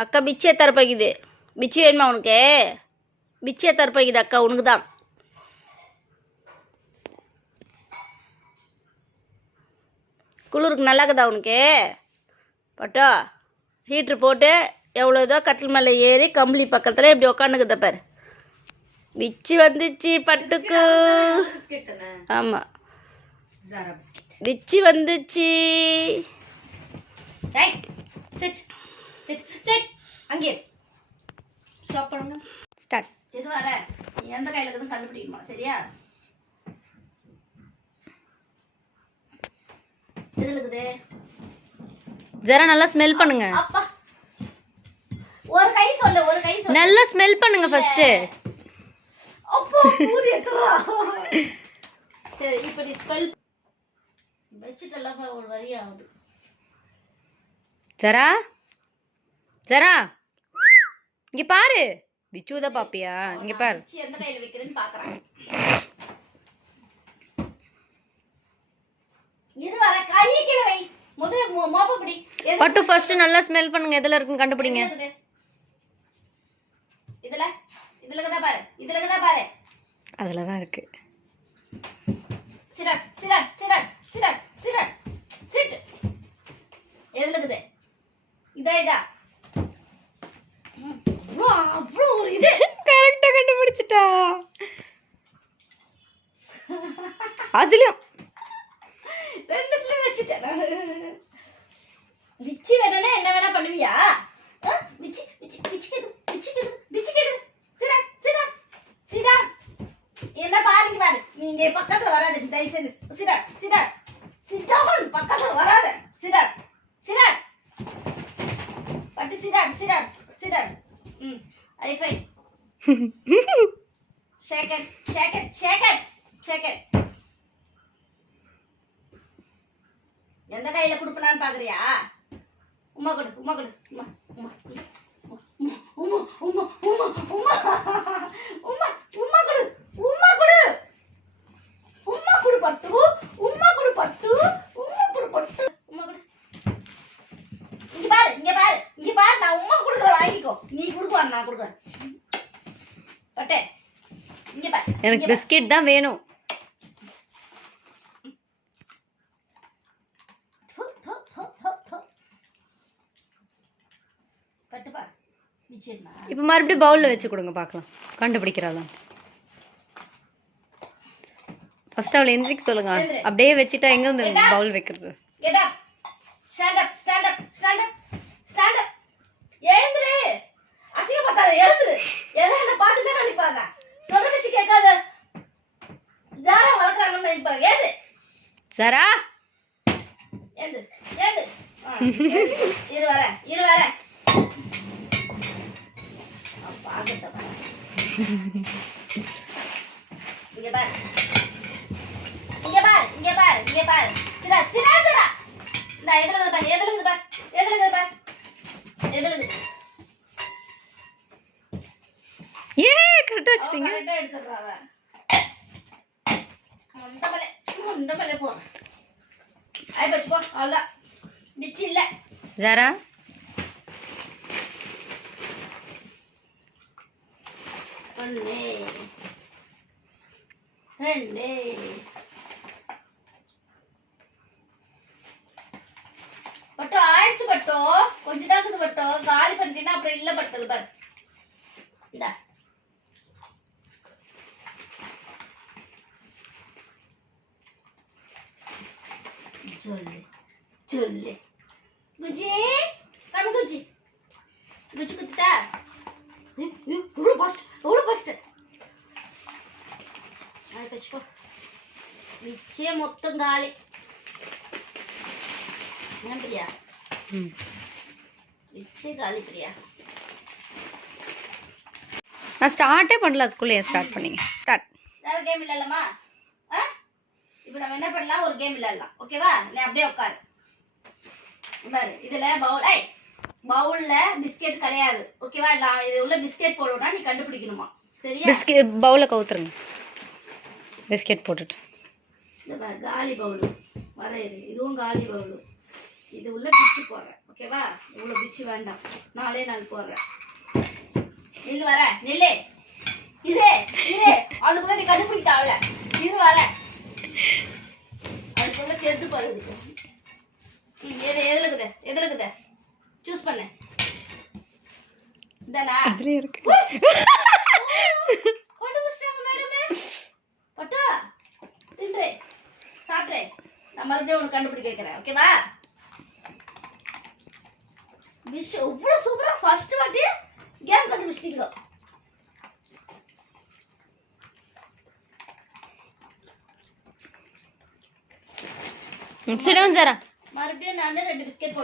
அக்கா பிச்சை தரப்போகுது. பிச்சி வேணுமா உனக்கு? பிச்சை தரப்போகுது அக்கா, உனக்கு தான். குளிருக்கு நல்லாக்குதா உனக்கு? பட்டோ ஹீட்ரு போட்டு எவ்வளோ இதோ கட்டில் மேலே ஏறி கம்பளி பக்கத்தில் இப்படி உக்காந்துக்குத பாரு. பிச்சி வந்துச்சு பட்டுக்கு. ஆமாம், பிச்சி வந்துச்சு. அங்கே ஸ்டாப் பண்ணுங்க. ஸ்டார்ட். இது வர எந்த கையில் இருக்குதுன்னு கண்டுபிடிக்குமா? சரியா? எதில் இருக்குது? ஜரா நல்லா ஸ்மெல் பண்ணுங்க. அப்பா ஒரு கை சொல்லு, ஒரு கை சொல்லு. நல்லா ஸ்மெல் பண்ணுங்க ஃபர்ஸ்ட். அப்போ பூரி ஏத்துறா. சரி, இப்போ நீ ஸ்மெல் வெச்சிட்டலாம் ஒரு வரி ஆகுது. ஜரா ஜரா இங்க பாரு. பிச்சுதா பாப்பியா? இங்க பாரு. பிச்சி எந்த கையில வைக்கிறேன்னு பாக்குறேன். இது வர கையை கீழே வை. முதல்ல மோப்ப பிடி. பட்டு ஃபர்ஸ்ட் நல்லா ஸ்மெல் பண்ணுங்க. எதுல இருக்குன்னு கண்டுபிடிங்க. இதுல இதுல இருக்கதா பாரு. இதுல இருக்கதா பாரு. அதுல தான் இருக்கு. சிரட் சிரட் சிரட் சிரட் சிரட் சிட். எதுல இருக்குது? இதா இதா. அவ்வளோ ஒரு இது கரெக்டா கண்டுபிடிச்சிட்டா. அதுலயும் ரெண்டுத்துலயும் வச்சுட்டேன். பிச்சி வேணா என்ன வேணா பண்ணுவியா? பிச்சி பிச்சி பிச்சிக்குது பிச்சிக்குது பிச்சிக்குது. சிடா சிடா சிடா. என்ன பாருங்க பாரு. நீங்க பக்கத்துல வராது தயவுசெய்து. சிடா சிடா சிடா. பக்கத்துல வராத. சிடா சிடா. பட்டு சிடா சிடா சிடா. ஐஃபை. Shake it shake it shake it shake it. எந்த கையில குடுப்பனான்னு பாக்குறியா? உமா கொடு உமா கொடு. உமா உமா உமா உமா உமா உமா உமா உமா கொடு உமா கொடு உமா கொடு பட்டு உமா கொடு பட்டு உமா கொடு பட்டு உமா கொடு. இங்க பாரு இங்க பாரு இங்க பாரு. நான் உமா கொடுக்குற வாங்கிக்கோ. நீ கொடுக்குவா நான் கொடுக்குறேன். பட்டே இங்க பாரு. எனக்கு பிஸ்கட் தான் வேணும். இப்ப மறுபடியும் பவுல்ல வச்சு கொடுங்க பார்க்கலாம் கண்டுபிடிக்கிறாளா. ஃபர்ஸ்ட் அவளை எந்திரிக்க சொல்லுங்க. அப்படியே வச்சிட்டா எங்க இருந்து பவுல் வைக்கிறது? Get up. Stand up. Stand up. Stand up. Stand up. எழுந்துரு. அசிங்கப்படாத. எழுந்துரு. எல்லாம் என்ன பார்த்துட்டே நினைப்பாங்க. சொல்ற பேச்சு கேட்காத ஜாரா வளர்க்கறாங்கன்னு நினைப்பாங்க. ஏது ஜரா ஏது ஏது. இரு வர இரு வர. பாக்கட்ட பாரு. இங்க பாரு இங்க பாரு இங்க பாரு இங்க பாரு. சிடா சிடா சிடா. இந்த எதுல பாரு எதுல பாரு எதுல பாரு எதுல. ஏ கரெக்ட்டா வச்சிட்டீங்க. கரெக்ட்டா எடுத்துறாவ. முண்டமலே போ. ஐ பச்சு போ. அவ்வளவுதான். பிச்சி இல்ல. ஜரா ஒண்ணே ரெண்டே. பட்டோ ஆயிடுச்சு பட்டோ. கொஞ்சம் தான் இருக்குது பட்டோ. காலி பண்ணிட்டீங்கன்னா அப்புறம் இல்ல பட்டது பாரு. இந்தா சொல்லு சொல்லு. குஜி கண்ணு குஜி குஜி குத்துட்டா. எவ்வளோ பாஸ்ட் எவ்வளோ பாஸ்ட். அது பச்சுக்கோ. மிச்சே மொத்தம் காலி. ஏன் பிரியா? மிச்சே காலி பிரியா. நான் ஸ்டார்ட்டே பண்ணல. அதுக்குள்ளேயே ஸ்டார்ட் பண்ணீங்க. ஸ்டார்ட். வேற கேம் இல்லைல்லம்மா? இப்போ நம்ம என்ன பண்ணலாம்? ஒரு கேம் விளையாடலாம். ஓகேவா? நீ அப்படியே உட்காரு பாரு. இதுல பவுல் பவுல்ல பிஸ்கெட் கிடையாது. ஓகேவா? நான் இது உள்ள பிஸ்கெட் போடுறோம்னா நீ கண்டுபிடிக்கணுமா? சரியா? பிஸ்கெட் பவுல கவுத்துருங்க. பிஸ்கெட் போட்டுட்டு இந்த பாரு காலி பவுல் வர. இதுவும் காலி பவுல். இது உள்ள பிச்சு போடுறேன். ஓகேவா? இவ்வளோ பிச்சு வேண்டாம், 4 4 போடுறேன். நில்லு வர, நில்லு. இது அதுக்குள்ள நீ கண்டுபிடிக்காவல. இது வர அதுக்குள்ள கெடுத்து போகுது. எதுல இருக்குது சூஸ் பண்ணு. இதானா? அதுலயே இருக்கு. கொண்டு வச்சிட்டாங்க மேடமே. பட்டா தின்றே சாப்பிட்றே. நான் மறுபடியும் உனக்கு கண்டுபிடிக்க வைக்கிறேன். ஓகேவா? விஷ் இவ்வளோ சூப்பரா ஃபர்ஸ்ட் வாட்டி கேம் கண்டுபிடிச்சிட்டீங்க. Sit down, Zara. மறுபடியும் நான் 2 பிஸ்கெட்